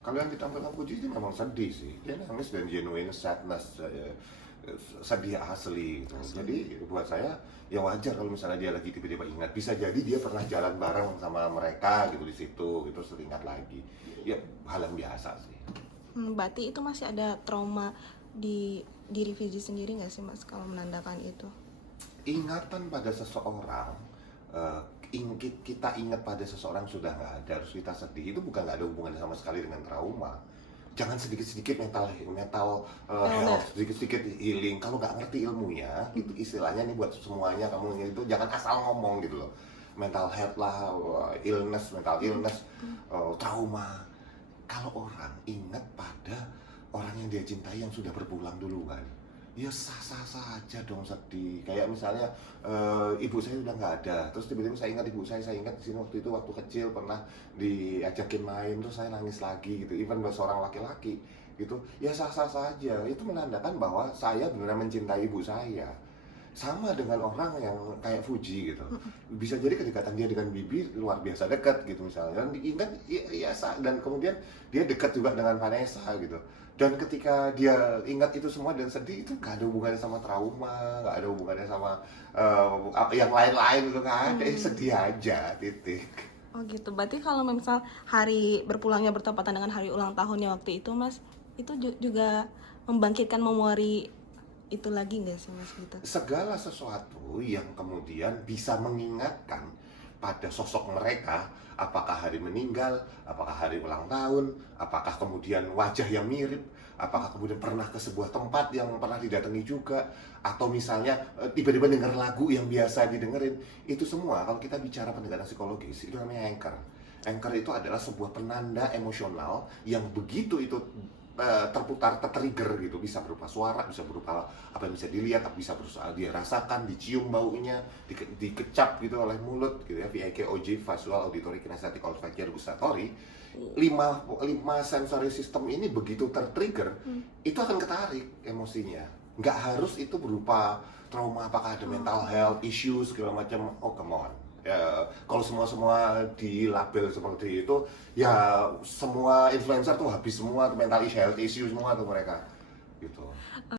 Kalau yang ditampilkan Puji itu memang sedih sih, dia nangis dan genuine sadness, sedih asli gitu. Asli. Jadi buat saya ya wajar kalau misalnya dia lagi tiba-tiba ingat, bisa jadi dia pernah jalan bareng sama mereka gitu di situ gitu, terus teringat lagi. Ya hal yang biasa sih. Berarti itu masih ada trauma di diri Fiji sendiri nggak sih Mas kalau menandakan itu? Ingatan pada seseorang, eh, kita ingat pada seseorang sudah nggak ada, terus kita sedih, itu bukan nggak ada hubungannya sama sekali dengan trauma. Jangan sedikit-sedikit mental mental Benar. health, sedikit-sedikit healing. Kalau nggak ngerti ilmunya, itu istilahnya nih buat semuanya, kamu itu jangan asal ngomong gitu loh. Mental health lah, illness, mental illness, trauma. Kalau orang ingat pada orang yang dia cintai yang sudah berpulang duluan, ya sah-sah saja dong sedih. Kayak misalnya ibu saya udah nggak ada, terus tiba-tiba saya ingat ibu saya ingat di sini waktu itu waktu kecil pernah diajakin main, terus saya nangis lagi gitu. Even seorang laki-laki gitu, ya sah-sah saja. Itu menandakan bahwa saya benar mencintai ibu saya. Sama dengan orang yang kayak Fuji gitu, bisa jadi kedekatan dia dengan Bibi luar biasa dekat gitu misalnya, dan diingat ya, dan kemudian dia dekat juga dengan Vanessa gitu, dan ketika dia ingat itu semua dan sedih, itu gak ada hubungannya sama trauma, gak ada hubungannya sama yang lain-lain gitu, gak ada, sedih aja, titik. Oh gitu. Berarti kalau misal hari berpulangnya bertepatan dengan hari ulang tahunnya waktu itu Mas, itu juga membangkitkan memori itu lagi nggak sih Mas gitu? Segala sesuatu yang kemudian bisa mengingatkan pada sosok mereka, apakah hari meninggal, apakah hari ulang tahun, apakah kemudian wajah yang mirip, apakah kemudian pernah ke sebuah tempat yang pernah didatangi juga, atau misalnya tiba-tiba dengar lagu yang biasa didengerin, itu semua kalau kita bicara pendekatan psikologis itu namanya anchor. Anchor itu adalah sebuah penanda emosional yang begitu itu terputar, tertrigger gitu, bisa berupa suara, bisa berupa apa yang bisa dilihat, bisa berusaha dia rasakan, dicium baunya, dikecap gitu oleh mulut gitu ya, VIKOJ, visual, auditory, kinesthetic, olfactory, gustatory. Lima sensory system ini begitu tertrigger, itu akan ketarik emosinya. Nggak harus itu berupa trauma, apakah ada mental health issues segala macam. Oh come on, ya, kalau semua di label seperti itu, ya semua influencer tuh habis semua mental health issue semua tuh mereka gitu.